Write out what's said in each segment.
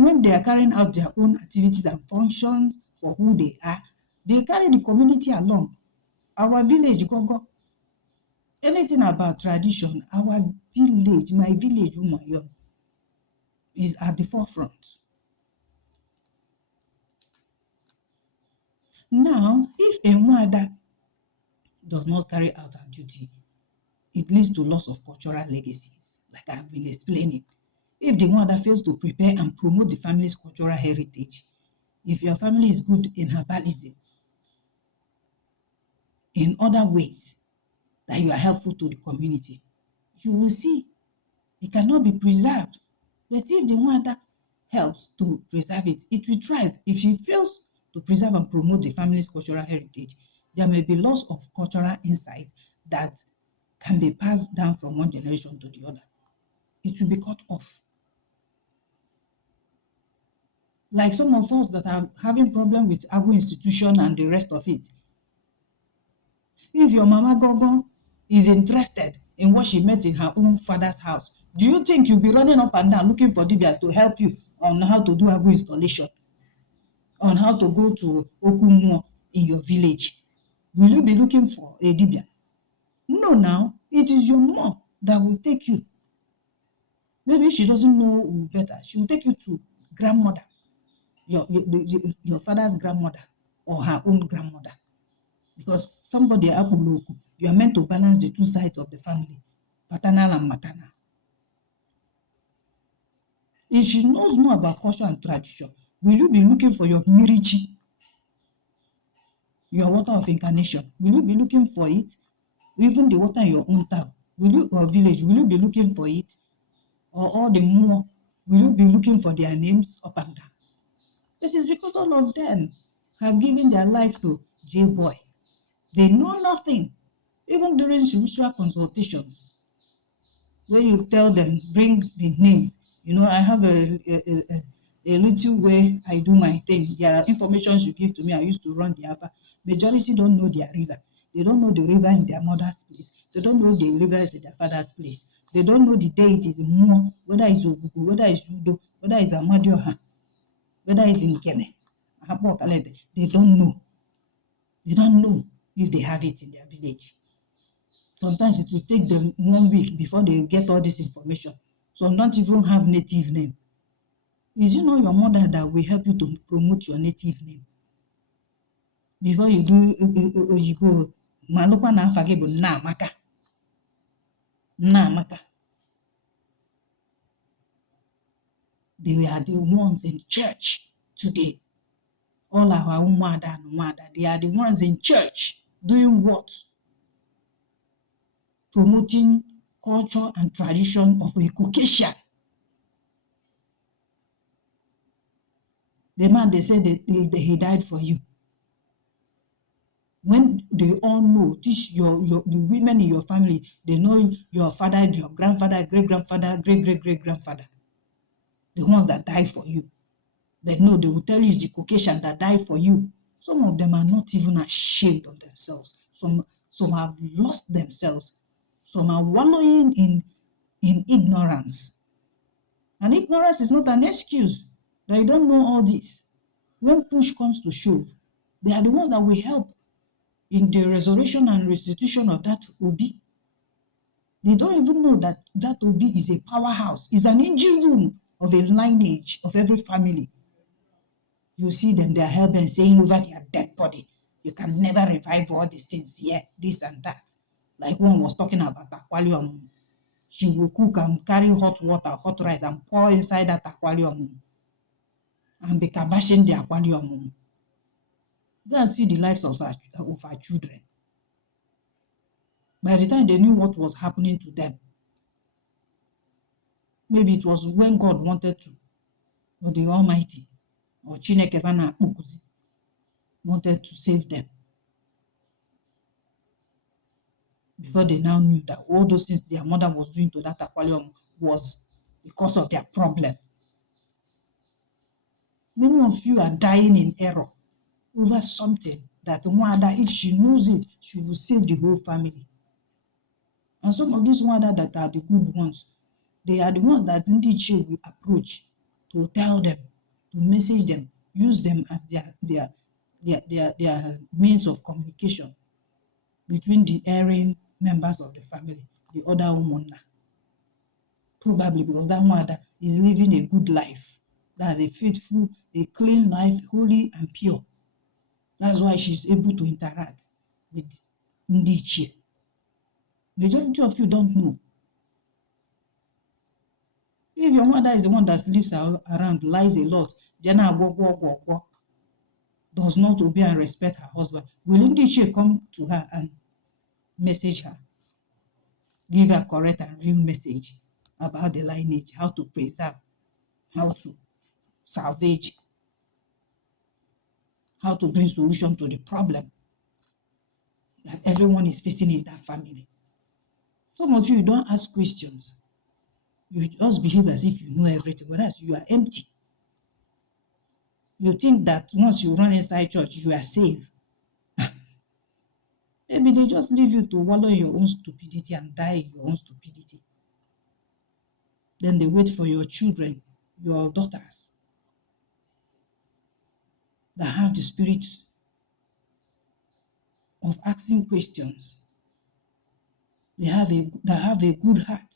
Even when they are carrying out their own activities and functions for who they are, they carry the community along. Our village, Gogo. Anything about tradition, our village, my village, Umayo, is at the forefront. Now, if a Nwada does not carry out her duty, it leads to loss of cultural legacies, like I've been explaining. If the Nwada fails to prepare and promote the family's cultural heritage, if your family is good in herbalism, in other ways that you are helpful to the community, you will see it cannot be preserved. But if the Nwada helps to preserve it, it will thrive. If she fails to preserve and promote the family's cultural heritage, there may be loss of cultural insight that can be passed down from one generation to the other. It will be cut off. Like some of us that are having problem with Agro institution and the rest of it. If your Mama Gogo is interested in what she met in her own father's house, do you think you'll be running up and down looking for Dibias to help you on how to do Agro installation, on how to go to Okumo in your village? Will you be looking for a Dibia? No, now, it is your mom that will take you. Maybe she doesn't know better. She will take you to grandmother, your father's grandmother or her own grandmother. Because somebody, you are meant to balance the two sides of the family, paternal and maternal. If she knows more about culture and tradition, will you be looking for your mirichi, your water of incarnation? Will you be looking for it? Even the water in your own town, or village, will you be looking for it? Or all the more, will you be looking for their names up and down? It is because all of them have given their life to J-Boy. They know nothing. Even during spiritual consultations, when you tell them, bring the names, I have a little way I do my thing. There are information you give to me. I used to run the Alpha. Majority don't know their river. They don't know the river in their mother's place. They don't know the rivers in their father's place. They don't know the deities more, whether it's Ogugu, whether it's Udo, whether it's Amadioha, whether it's Nkene. They don't know. They don't know if they have it in their village. Sometimes it will take them 1 week before they get all this information. Some don't even have native name. Is it not your mother that will help you to promote your native name? Before you do Oyibo, Malukwa na Afagebo Namaka. They are the ones in church today. All our Nwada and Nwada, they are the ones in church doing what? Promoting culture and tradition of Ikukesia. The man, they said that he died for you. When they all know, the women in your family, they know your father, your grandfather, great-grandfather, great-great-great-grandfather, the ones that died for you. But no, they will tell you it's the Caucasian that died for you. Some of them are not even ashamed of themselves. Some have lost themselves. Some are wallowing in ignorance. And ignorance is not an excuse that you don't know all this. When push comes to shove, they are the ones that will help in the resurrection and restitution of that Obi. They don't even know that that Obi is a powerhouse. It's an engine room of a lineage of every family. You see them, they are helping, saying over their dead body, you can never revive all these things here, this and that. Like one was talking about aquarium. She will cook and carry hot water, hot rice, and pour inside that aquarium and be kabashing the aquarium. Go and see the lives of our children. By the time they knew what was happening to them, maybe it was when God wanted to, or the Almighty, or Chineke wanted to save them. Before they now knew that all those things their mother was doing to that aquarium was because of their problem. Many of you are dying in error over something that Nwada, if she knows it, she will save the whole family. And some of these Nwada that are the good ones, they are the ones that Ndiche will approach to tell them, to message them, use them as their means of communication between the erring members of the family, the other woman. Probably because that mother is living a good life. That's a faithful, a clean life, holy and pure. That's why she's able to interact with Ndichie. Majority of you don't know. If your mother is the one that sleeps around, lies a lot, does not obey and respect her husband, will Ndichie come to her and message her? Give her correct and real message about the lineage, how to preserve, how to salvage, how to bring solution to the problem that everyone is facing in that family. Some of you don't ask questions. You just behave as if you know everything, whereas you are empty. You think that once you run inside church, you are safe. Maybe they just leave you to wallow in your own stupidity and die in your own stupidity. Then they wait for your children, your daughters, that have the spirit of asking questions. That have a good heart.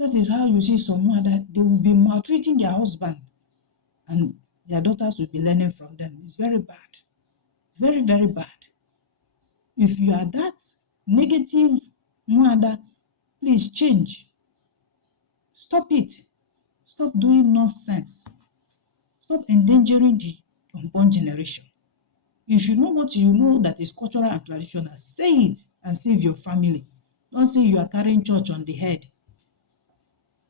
That is how you see some mother, they will be maltreating their husband and their daughters will be learning from them. It's very bad. Very, very bad. If you are that negative mother, please change. Stop it. Stop doing nonsense. Stop endangering the unborn generation. If you know what you know that is cultural and traditional, say it and save your family. Don't say you are carrying church on the head.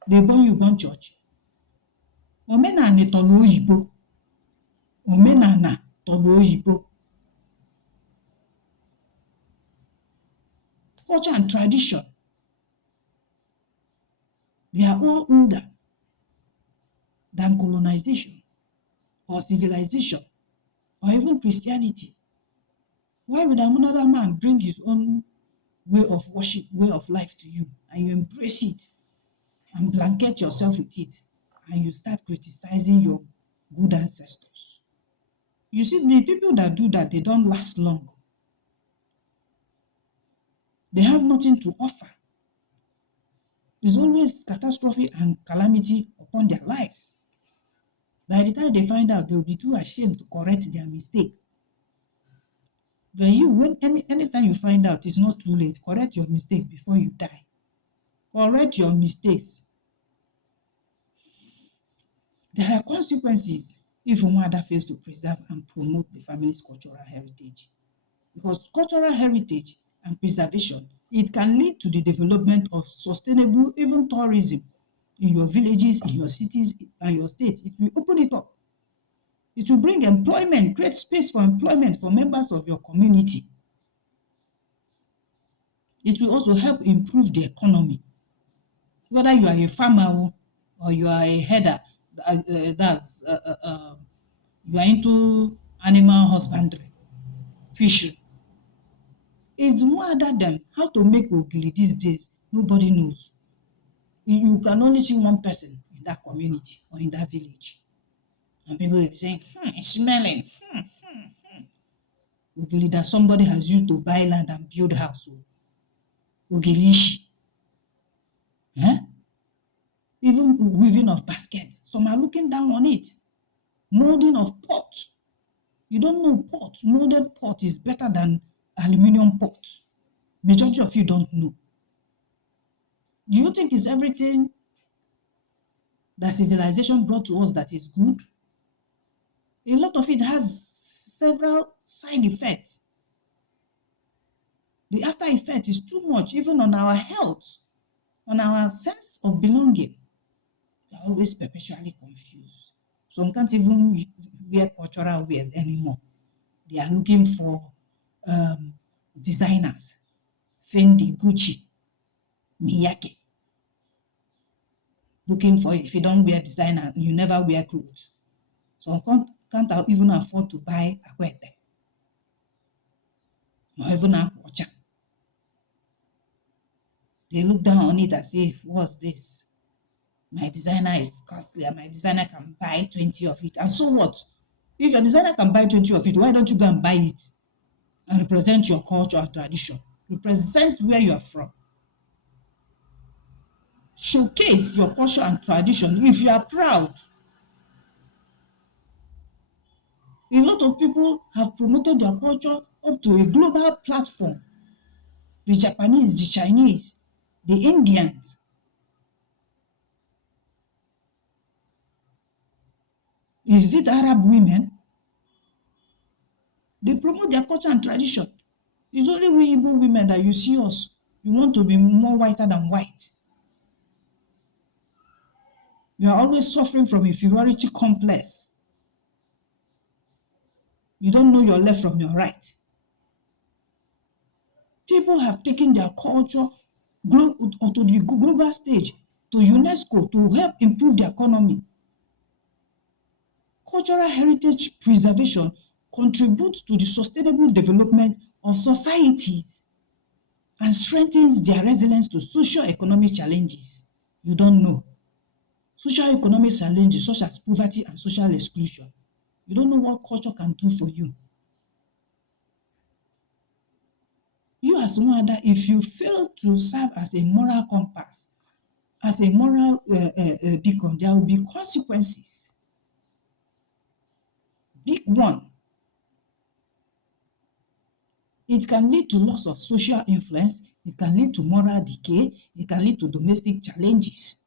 They born you born church. Omenani tọrọ oyibo. Omenana tọrọ oyibo. Culture and tradition, they are all older than colonization or civilization or even Christianity. Why would another man bring his own way of worship, way of life to you, and you embrace it and blanket yourself with it, and you start criticizing your good ancestors? You see, the people that do that, they don't last long. They have nothing to offer. There's always catastrophe and calamity upon their lives. By the time they find out, they'll be too ashamed to correct their mistakes. Anytime you find out, it's not too late. Correct your mistake before you die. Correct your mistakes. There are consequences if Nwada fails to preserve and promote the family's cultural heritage. Because cultural heritage and preservation, it can lead to the development of sustainable, even tourism in your villages, in your cities, and your states. It will open it up. It will bring employment, create space for employment for members of your community. It will also help improve the economy. Whether you are a farmer or you are a herder, you are into animal husbandry, fishery. It's more other than how to make ogili these days. Nobody knows. You can only see one person in that community or in that village. And people will be saying, it's smelling. Ogili that somebody has used to buy land and build house. Ogilishi. Eh? Even weaving of baskets. Some are looking down on it. Molding of pot. You don't know pot. Molded pot is better than aluminum pot. Majority of you don't know. Do you think it's everything that civilization brought to us that is good? A lot of it has several side effects. The after effect is too much, even on our health, on our sense of belonging. They are always perpetually confused. Some can't even wear cultural wear anymore. They are looking for designers, Fendi, Gucci, Miyake. Looking for it. If you don't wear designer, you never wear clothes. Some can't even afford to buy akwete or even akwacha. They look down on it as if, what's this? My designer is costly and my designer can buy 20 of it. And so what? If your designer can buy 20 of it, why don't you go and buy it and represent your culture and tradition? Represent where you are from. Showcase your culture and tradition if you are proud. A lot of people have promoted their culture up to a global platform. The Japanese, the Chinese, the Indians. Is it Arab women? They promote their culture and tradition. It's only we Igbo women that you see us. You want to be more whiter than white. You are always suffering from inferiority complex. You don't know your left from your right. People have taken their culture to the global stage, to UNESCO, to help improve the economy. Cultural heritage preservation contributes to the sustainable development of societies and strengthens their resilience to socio-economic challenges. You don't know. Socio-economic challenges such as poverty and social exclusion. You don't know what culture can do for you. You as Nwada, if you fail to serve as a moral compass, as a moral beacon, there will be consequences. Big one. It can lead to loss of social influence. It can lead to moral decay. It can lead to domestic challenges.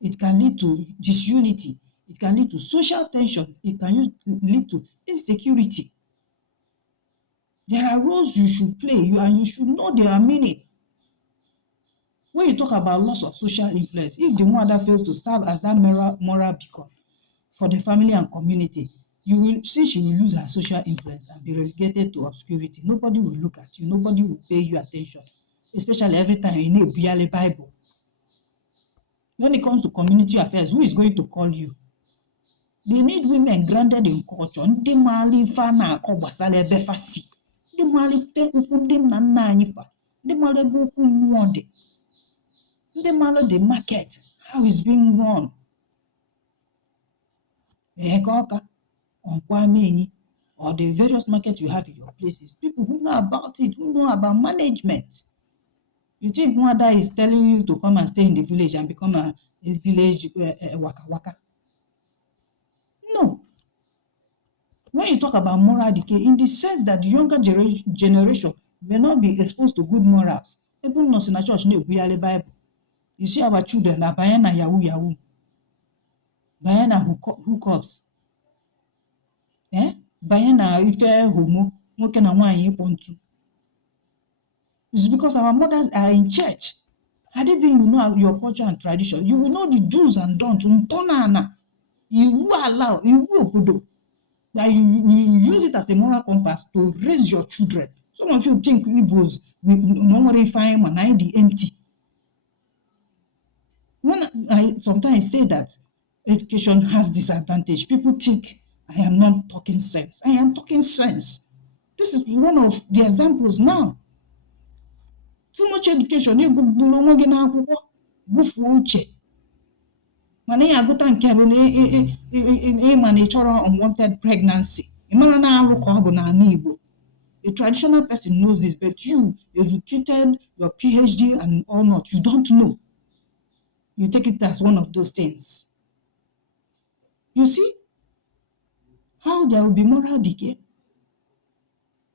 It can lead to disunity. It can lead to social tension. It can lead to insecurity. There are roles you should play, and you should know their meaning. When you talk about loss of social influence, if the mother fails to serve as that moral beacon for the family and community, you will see she will lose her social influence and be relegated to obscurity. Nobody will look at you. Nobody will pay you attention, especially every time you need a Bible. When it comes to community affairs, who is going to call you? They need women grounded in culture. Ndị maara ife a na-akọ gbasara ebe fa si. Ndị maara ife ukwu ndị nna nna anyị fa. Ndị maara ebe ukwu mmụọ dị. Ndị maara the market, how it's being run. Ọka, Nkwamenyi, or the various markets you have in your places. People who know about it, who know about management. You think Nwada is telling you to come and stay in the village and become a village waka waka? No. When you talk about moral decay, in the sense that the younger generation may not be exposed to good morals. Even not in a church, Bible. You see our children, Bayana Yahoo Yahoo, Bayana hookups, Bayana ife homo, nwoke na nwaanyị ịkpọ ntu. It's because our mothers are in church. Had it been, you know, your culture and tradition, you will know the do's and don'ts. You will allow, you will put that you use it as a moral compass to raise your children. Some of you think Igbos will normally find man the empty. When I sometimes say that education has disadvantage, people think I am not talking sense. I am talking sense. This is one of the examples now. Too much education, you go onwe gị n'akwụkwọ bufuo uche. Mana ị agụta nke bụ na ịma na ị chọrọ unwanted pregnancy. Ị mara na arụ ka ọ bụ n'ala Igbo. A traditional person knows this, but you, educated, your PhD and all not, you don't know. You take it as one of those things. You see how there will be moral decay?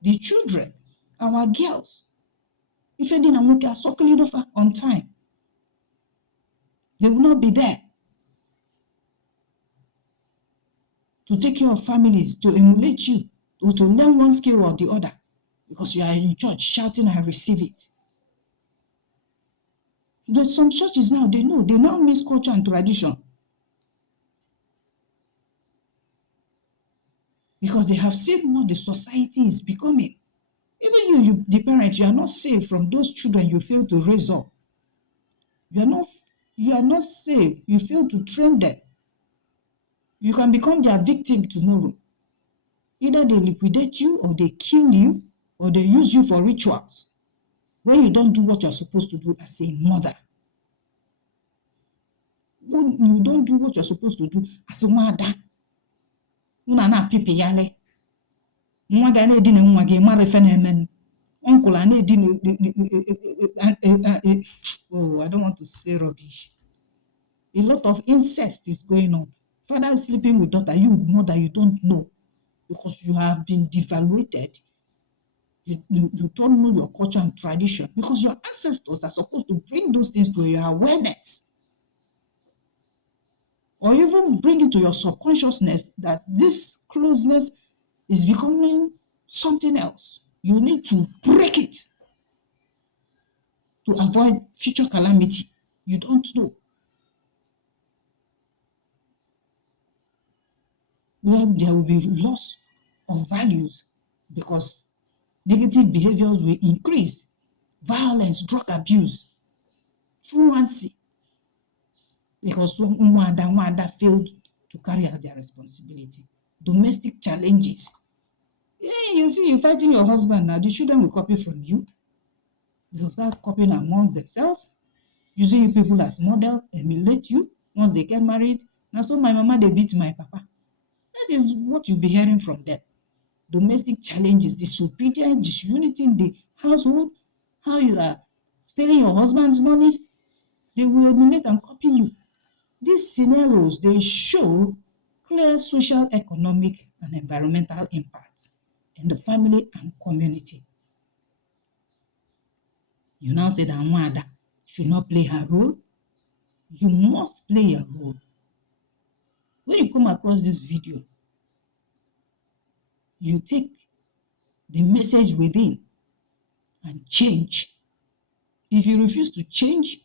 The children, our girls, if they didn't are suckling over on time, they will not be there to take care of families, to emulate you, or to learn one skill or the other, because you are in church shouting, I receive it. But some churches now, they now miss culture and tradition. Because they have seen what the society is becoming. Even you, the parents, you are not safe from those children you fail to raise up. You are not safe. You fail to train them. You can become their victim tomorrow. Either they liquidate you, or they kill you, or they use you for rituals when you don't do what you're supposed to do as a mother. When you don't do what you're supposed to do, as Nwada, una na pipi yale. Nwa ga na-edina nwa gị mara ife na-eme. Uncle a na-edina oh, I don't want to say rubbish. A lot of incest is going on. Father is sleeping with daughter, you mother, you don't know because you have been devaluated. You don't know your culture and tradition because your ancestors are supposed to bring those things to your awareness or even bring it to your subconsciousness that this closeness is becoming something else. You need to break it to avoid future calamity. You don't know. Where there will be loss of values because negative behaviors will increase, violence, drug abuse, truancy, because Nwada failed to carry out their responsibility. Domestic challenges. Yeah, you see, you're fighting your husband now, the children will copy from you. They'll start copying among themselves, using you people as model, emulate you once they get married. Now, so my mama, they beat my papa. That is what you'll be hearing from them. Domestic challenges, disobedience, disunity in the household, how you are stealing your husband's money, they will emulate and copy you. These scenarios, they show clear social, economic, and environmental impacts in the family and community. You now say that Nwada should not play her role. You must play your role. When you come across this video, you take the message within and change. If you refuse to change,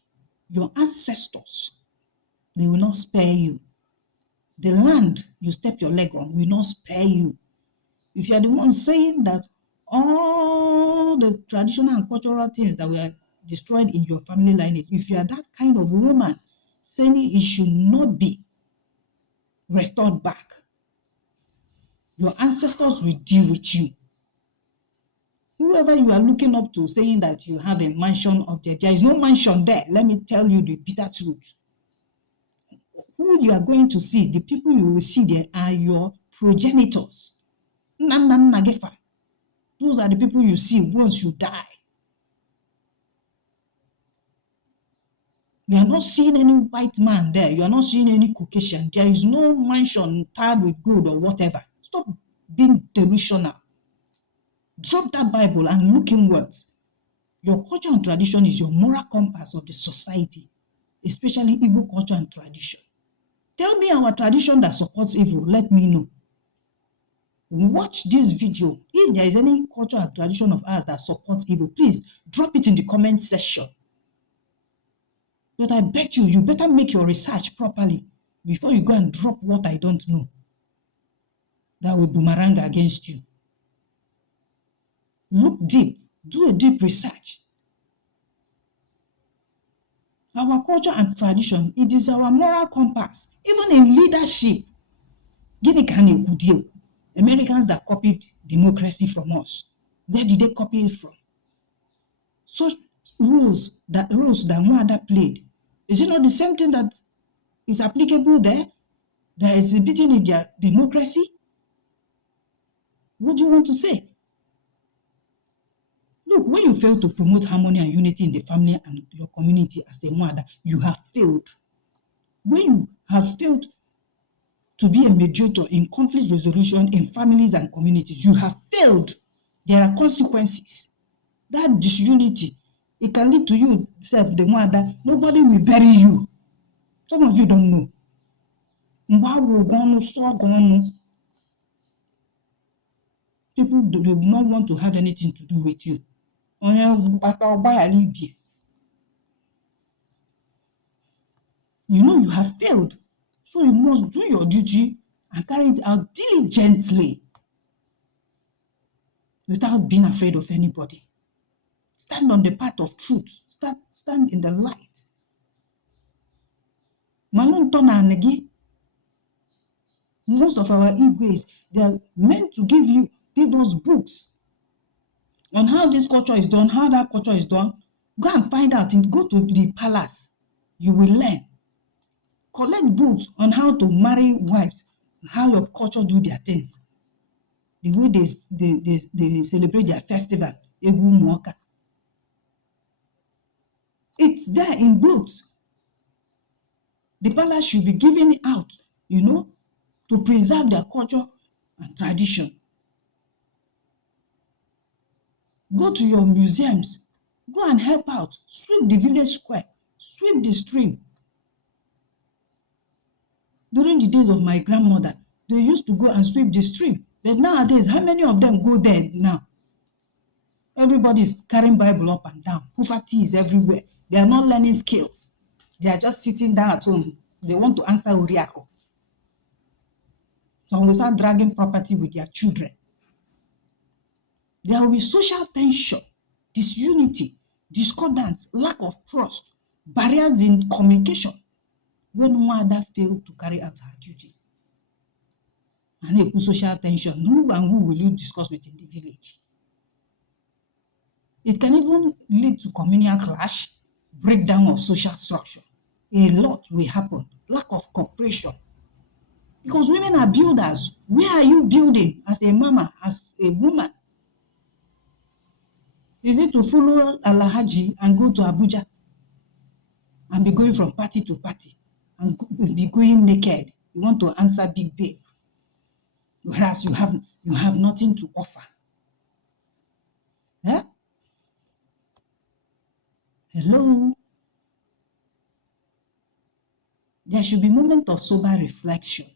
your ancestors, they will not spare you. The land you step your leg on will not spare you. If you are the one saying that all the traditional and cultural things that were destroyed in your family lineage, if you are that kind of woman saying it should not be restored back, your ancestors will deal with you. Whoever you are looking up to saying that you have a mansion up there, there is no mansion there. Let me tell you the bitter truth. Who you are going to see, the people you will see there are your progenitors. Those are the people you see once you die. You are not seeing any white man there. You are not seeing any Caucasian. There is no mansion tiled with gold or whatever. Stop being delusional. Drop that Bible and look inwards. Your culture and tradition is your moral compass of the society, especially Igbo culture and tradition. Tell me our tradition that supports evil. Let me know. Watch this video. If there is any culture and tradition of ours that supports evil, please drop it in the comment section. But I bet you better make your research properly before you go and drop what I don't know. That will boomerang against you. Look deep. Do a deep research. Our culture and tradition, it is our moral compass. Even in leadership. Americans that copied democracy from us. Where did they copy it from? Such rules that Nwada played. Is it not the same thing that is applicable there? That is exhibiting in their democracy? What do you want to say? Look, when you fail to promote harmony and unity in the family and your community as a Nwada, you have failed. When you have failed to be a mediator in conflict resolution in families and communities, you have failed. There are consequences. That disunity, it can lead to you, self, the Nwada, nobody will bury you. Some of you don't know. People do not want to have anything to do with you. You know you have failed. So you must do your duty and carry it out diligently without being afraid of anybody. Stand on the path of truth. Stand in the light. Most of our Igbo's, they are meant to give us books on how this culture is done, how that culture is done. Go and find out and go to the palace. You will learn. Collect books on how to marry wives, how your culture do their things, the way they celebrate their festival. It's there in books. The palace should be giving it out, to preserve their culture and tradition. Go to your museums. Go and help out. Sweep the village square. Sweep the stream. During the days of my grandmother, they used to go and sweep the stream. But nowadays, how many of them go there now? Everybody is carrying Bible up and down. Poverty is everywhere. They are not learning skills. They are just sitting down at home. They want to answer Uriako. So they start dragging property with their children. There will be social tension, disunity, discordance, lack of trust, barriers in communication when Nwada failed to carry out her duty. And social tension, who and who will you discuss with in the village? It can even lead to communal clash, breakdown of social structure. A lot will happen. Lack of cooperation. Because women are builders. Where are you building as a mama, as a woman? Is it to follow Alhaji and go to Abuja and be going from party to party and be going naked? You want to answer big babe, whereas you have nothing to offer. Eh? Hello? There should be a moment of sober reflection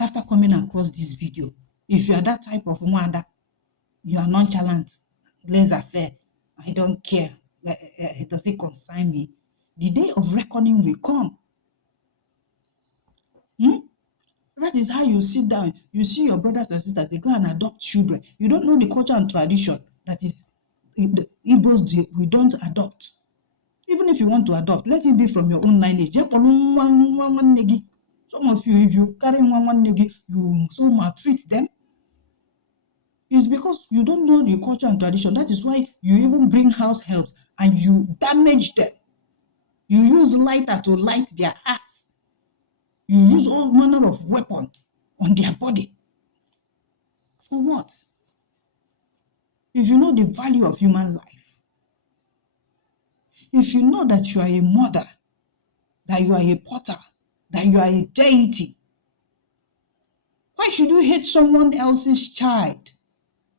after coming across this video. If you are that type of Nwada, you are nonchalant, laissez-faire, I don't care, it doesn't concern me. The day of reckoning will come. That is how you sit down. You see your brothers and sisters, they go and adopt children. You don't know the culture and tradition that is in the Igbos, we don't adopt. Even if you want to adopt, let it be from your own lineage. Some of you, if you carry one negi, you so maltreat them. It's because you don't know the culture and tradition. That is why you even bring house helps and you damage them. You use lighter to light their ass. You use all manner of weapon on their body. For what? If you know the value of human life, if you know that you are a mother, that you are a potter, that you are a deity, why should you hate someone else's child?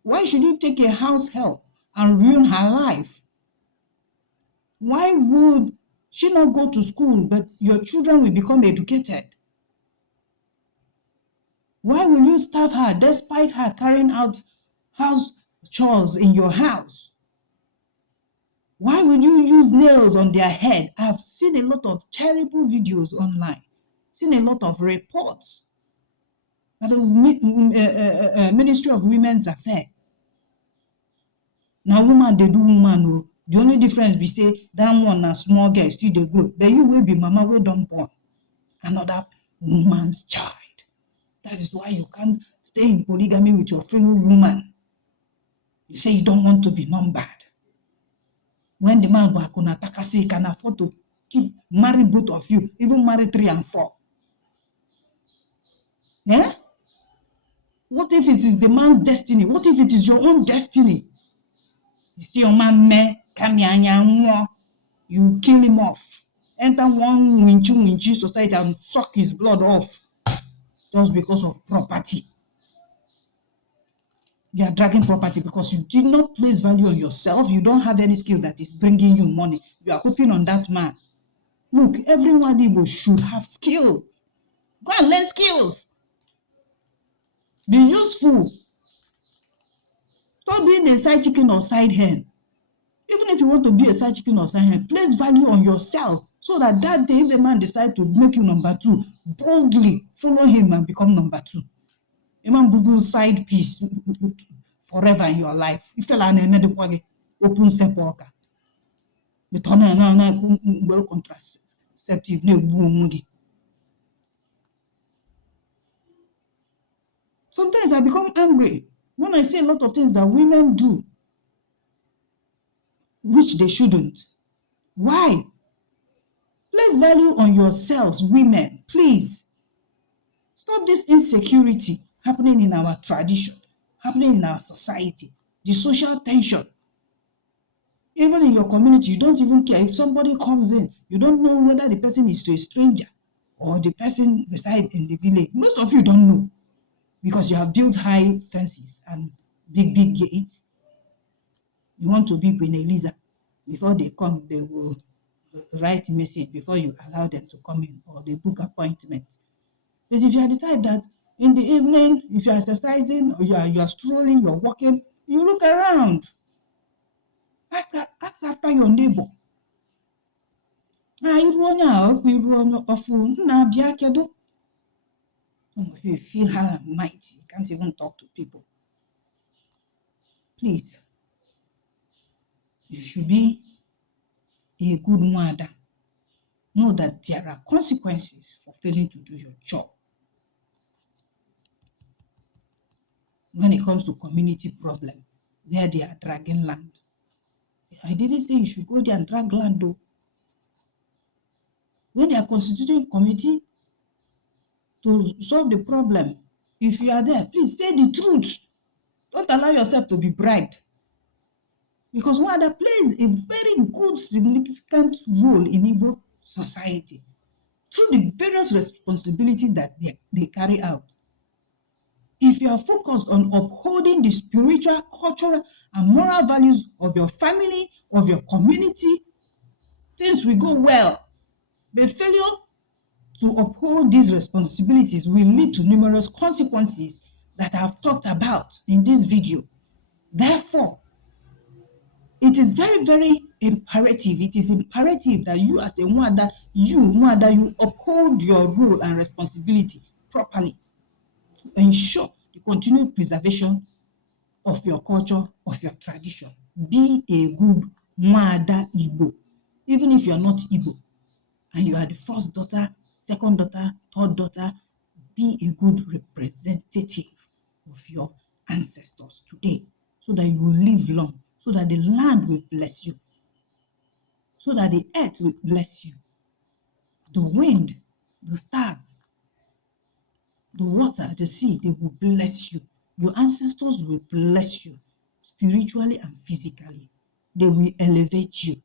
Why should you take a house help and ruin her life? Why would she not go to school, but your children will become educated? Why will you starve her despite her carrying out house chores in your house? Why will you use nails on their head? I've seen a lot of terrible videos online, seen a lot of reports at the Ministry of Women's Affairs. Now woman, they do woman. The only difference be say that one a small girl still they grow. But you will be mama will don't born another woman's child. That is why you can't stay in polygamy with your fellow woman. You say you don't want to be numbered. When the man can afford to keep marry both of you, even marry 3 and 4. Yeah? What if it is the man's destiny? What if it is your own destiny? You see your man you kill him off. Enter one winchi society and suck his blood off just because of property. You are dragging property because you did not place value on yourself. You don't have any skill that is bringing you money. You are hoping on that man. Look, everyone Igbo should have skills. Go and learn skills. Be useful. Stop being a side chicken or side hen. Even if you want to be a side chicken or side hen, place value on yourself so that day if the man decides to make you number 2, boldly follow him and become number 2. A man Google side piece forever in your life. If you are open sepulchre, you turn well contraceptive. Sometimes I become angry when I see a lot of things that women do, which they shouldn't. Why? Place value on yourselves, women, please. Stop this insecurity happening in our tradition, happening in our society, the social tension. Even in your community, you don't even care. If somebody comes in, you don't know whether the person is a stranger or the person resides in the village. Most of you don't know because you have built high fences and big, big gates. You want to be Queen Eliza. Before they come, they will write message before you allow them to come in, or they book appointment. But if you are the type that in the evening, if you are exercising or you are strolling, you're walking, you look around. Ask after your neighbor. Iru onye a ọkwa iru onye ọfụ na-abịa kedu. Some of you feel high and mighty. You can't even talk to people. Please, you should be a good Nwada. Know that there are consequences for failing to do your job. When it comes to community problem, where they are dragging land. I didn't say you should go there and drag land though. When they are constituting committee to solve the problem, if you are there, please say the truth. Don't allow yourself to be bribed. Because Nwada plays a very good, significant role in Igbo society through the various responsibilities that they carry out. If you are focused on upholding the spiritual, cultural, and moral values of your family, of your community, things will go well. The failure to uphold these responsibilities will lead to numerous consequences that I have talked about in this video. Therefore, it is very, very imperative. It is imperative that you as a Nwada, you uphold your role and responsibility properly to ensure the continued preservation of your culture, of your tradition. Be a good Nwada Igbo. Even if you are not Igbo and you are the first daughter, second daughter, third daughter, be a good representative of your ancestors today so that you will live long, so that the land will bless you, so that the earth will bless you, the wind, the stars, the water, the sea, they will bless you. Your ancestors will bless you spiritually and physically. They will elevate you.